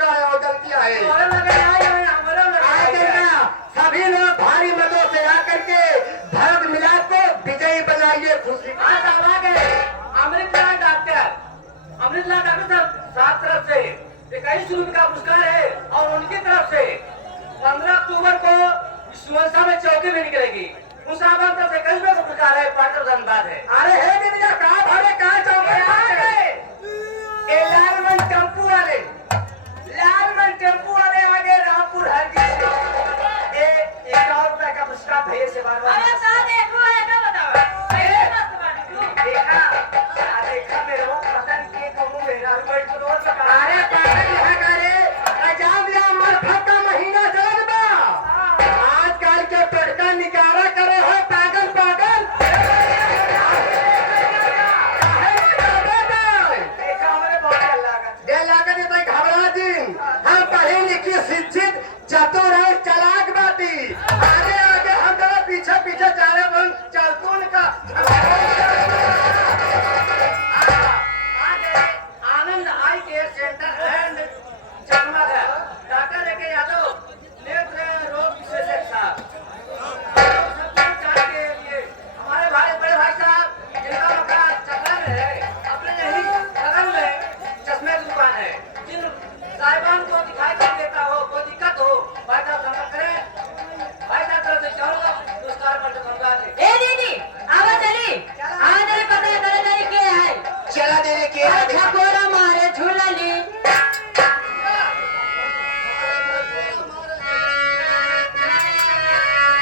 का आयोजन किया है। सभी लोग भारी मतों से आकर के भरत मिलाप को विजयी बनाइए। खुशी अमृतलाल डॉक्टर साहब तरफ से 21 रुपए का पुरस्कार है और उनकी तरफ से 15 अक्टूबर को सुवंसा में चौकी में निकलेगी। उस आवाम तरफ से 21 रुपए का पुरस्कार है। पार्टनर धन्यवाद है। अरे हे दीदी कहाँ भागे कहाँ चौके ये लालमन टेम्पू वाले आगे रामपुर हरजी ये 51 रुपए का पुरस्कार भैया से बार बार देखा मेरे वो पसंद के कहूँ मेरा रोज रोज अरे पागल यहाँ करे अजाम या मरफत का महीना चल बा आजकल के टटका निकारा करे हो पागल हम पढ़े लिखे शिक्षित चतुर और चालाक बाती आगे आगे हम जरा पीछे पीछे चले बन चलतून का आनंद आई केयर सेंटर एंड जगमगा डॉक्टर लेके यादव नेत्र रोग विशेषज्ञ साहब के लिए हमारे बड़े भाई साहब जिनका मकान चक्रा में है अपने यही बगल में चश्मे की दुकान है। जिन साहिबान को दिखाई नहीं देता हो कोई दिक्कत हो भाई साहब संपर्क करें। भाई साहब तरफ से चारों का पुरस्कार पर धन्यवाद है। चला दे के मारे झूलनी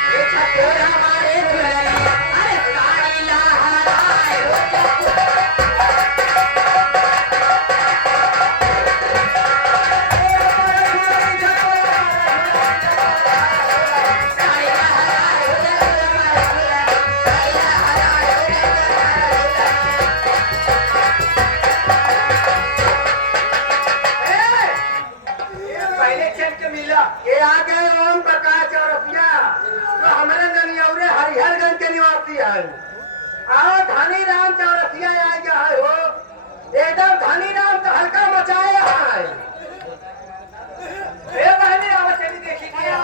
हमारे झूलनी अरे साड़ी लहराए पहले खेल के मिला ये आ गए ओम प्रकाश चौरसिया तो हमारे ननियौरे हरिहरगंज के निवासी है। आओ धनी राम चौरसिया आ गया है हो एकदम धनी राम तो हल्का मचाए है। बहनी आवाज चली देखी क्या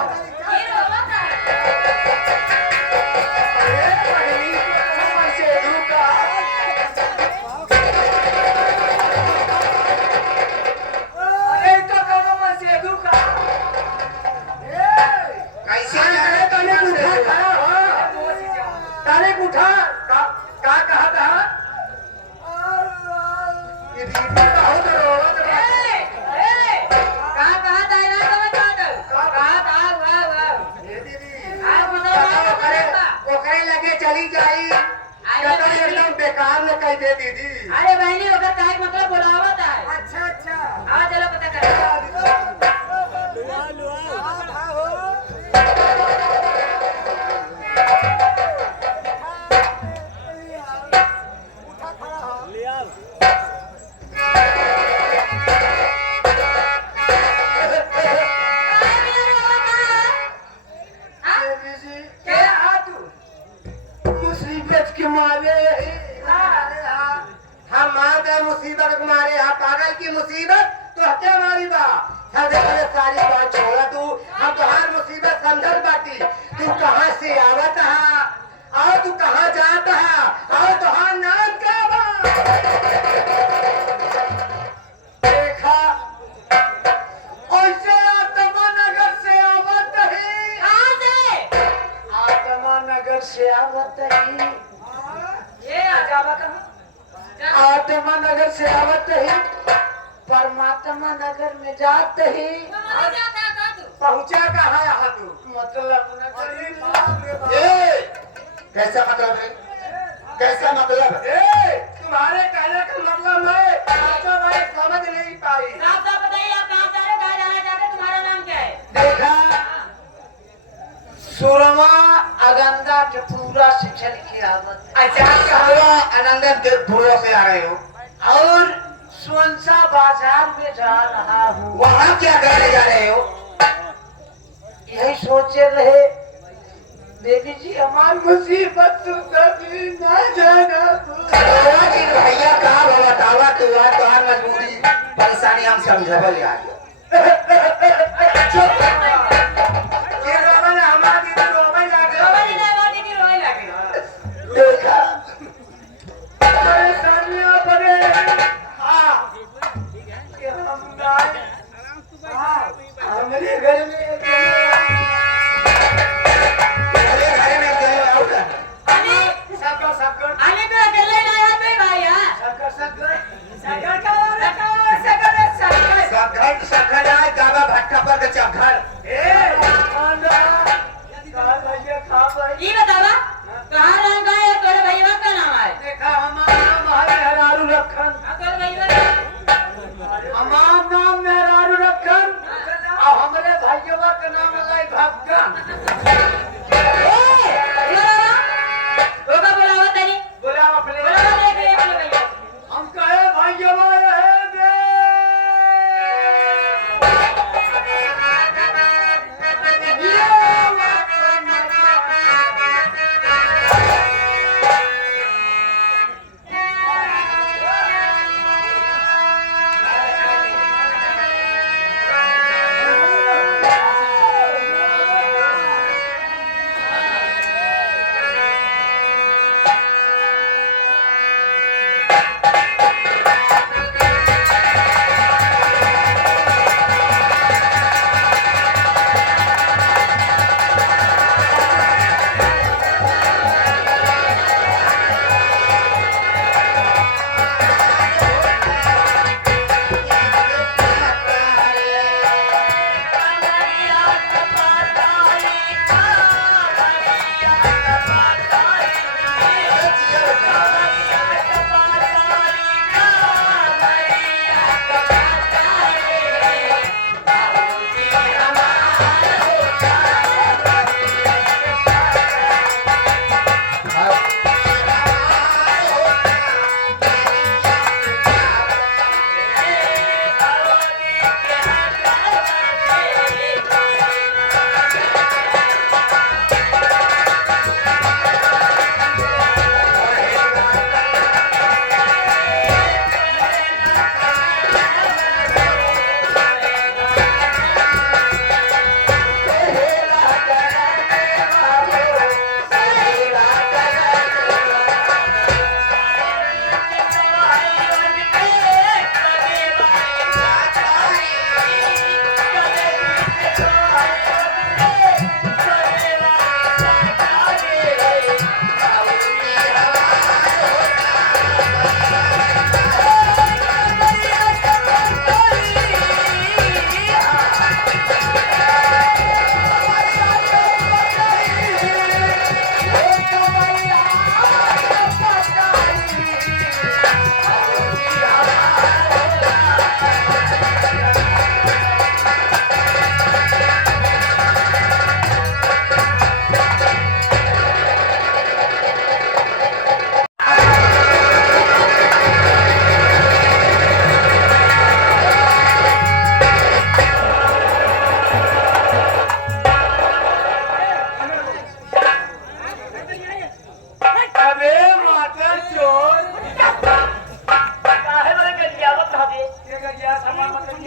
चली जाई एकदम बेकार न कह दे दीदी। अरे बहनी होकर काय मतलब बोलावत है। अच्छा हाँ चलो पता कर मुसीबत के मारे हम आ गए मुसीबत के मारे हम पागल की मुसीबत तो हत्या मारी बा पहले सारी बात छोड़ा तू हम तुहार मुसीबत समझल बाटी तू कहाँ से आवत है और तू कहाँ जात है और तुहार नाम क्या बा देखा ऐसे आत्मा नगर से आवत है आत्मा नगर से आवत है आत्मा नगर से आवत ही परमात्मा नगर में जाते ही पहुंचा कहा यहाँ तू मतलब कैसा मतलब है तुम्हारे कहने का मतलब मैं समझ नहीं पाई। देखा सुरमा अगंदा के पूरा शिक्षण की आवत आनंद पूरा से आ रहे हो और सुनसा बाजार में जा रहा हूँ वहाँ क्या करने जा रहे हो यही सोचे रहे देवी जी हमारी मुसीबत तुम कभी न जाना भैया कहा बतावा तू तुम्हारी मजबूरी परेशानी हम समझबल यार ये रोवन हमारा दीदी रोवन लागे रोवाली नाही वाटी की रोई लागे देखा परेशानियां बने हाँ कि हम गाय हमारे घर में आणि साकर साकर आणि तू अकेले नाही आहात बे भाई हा साकर साकर सगळं का सगळं सखर सखर आए गावा भट्टा पर के चखर ए आंदा गावा ये खा भाई ई बतावा कहां रंग है तोरे भईवा का नाम है देखा हमारा भाई हरारू रखन तोरे भईवा हमार नाम मेहरारू रखन और हमरे भाईवा के नाम लाई भक्कन ओका बोलावा तनी बोला अपने बोलावा देख ले अपने भईवा हम कहे भाईवा है बे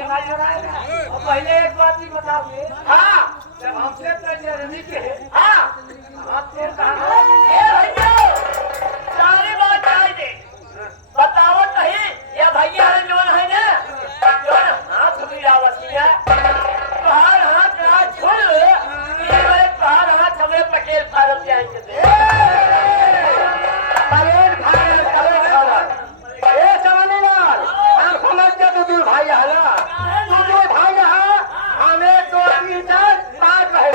ये पहले एक बात ही बताओगे हाँ जब हमसे तजर्बी के हाँ आपको सारी बात आई दे बताओ नहीं ये भैया है जो है ना जो हाथ भी आवसिया बाहर हाथ ना छोड़ ये मेरे बाहर हाथ हमें पटेल फार्म जाएंगे दे परेड भाई परेड भाई ए जवानी लाल हम समझ के तो दूर भाई हला तू जो भाई है हमें दो तीन चार पाँच रहे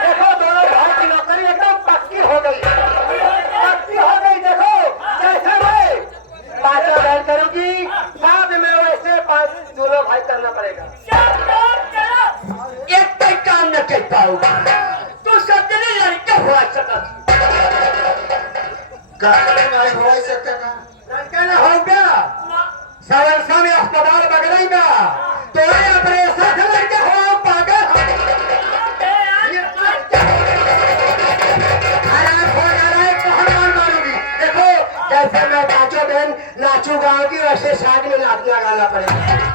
देखो दोनों भाई की नौकरी एकदम पक्की हो गई देखो जैसे मैं पाँचों बहन करूंगी बाद में वैसे पाँच दोनों भाई करना पड़ेगा एक तक काम न कर पाऊंगा तू सब जने लड़के हुआ सकत गाड़ी नहीं हो सकता का लड़का ना हो गया सहरसा में अस्पताल बगल का तो ये ऑपरेशन से लड़के हो पागल देखो जैसे मैं पांचों बहन नाचू गाँव की वैसे शादी में नाचना गाना पड़ेगा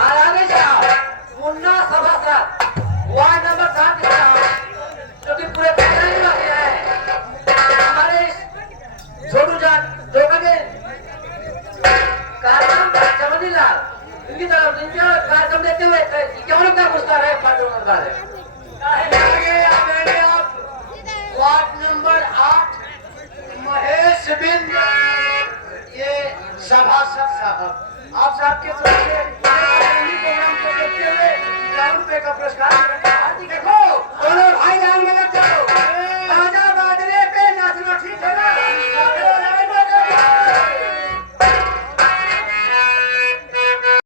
और आगे जाओ मुन्ना सभासद वार्ड नंबर 7 के साथ जो कि पूरे बिहार में बाकी है हमारे छोटू जान जो के कार्यक्रम चमनी लाल इनकी तरफ इनके कार्यक्रम देखते हुए क्यों लोग का गुस्सा रहे पार्टी नंबर आगे आप वार्ड नंबर 8 महेश बिंद ये सभासद साहब आप साहब के तरफ से प्रोग्राम को देखते हुए 1000 रुपए का पुरस्कार देखो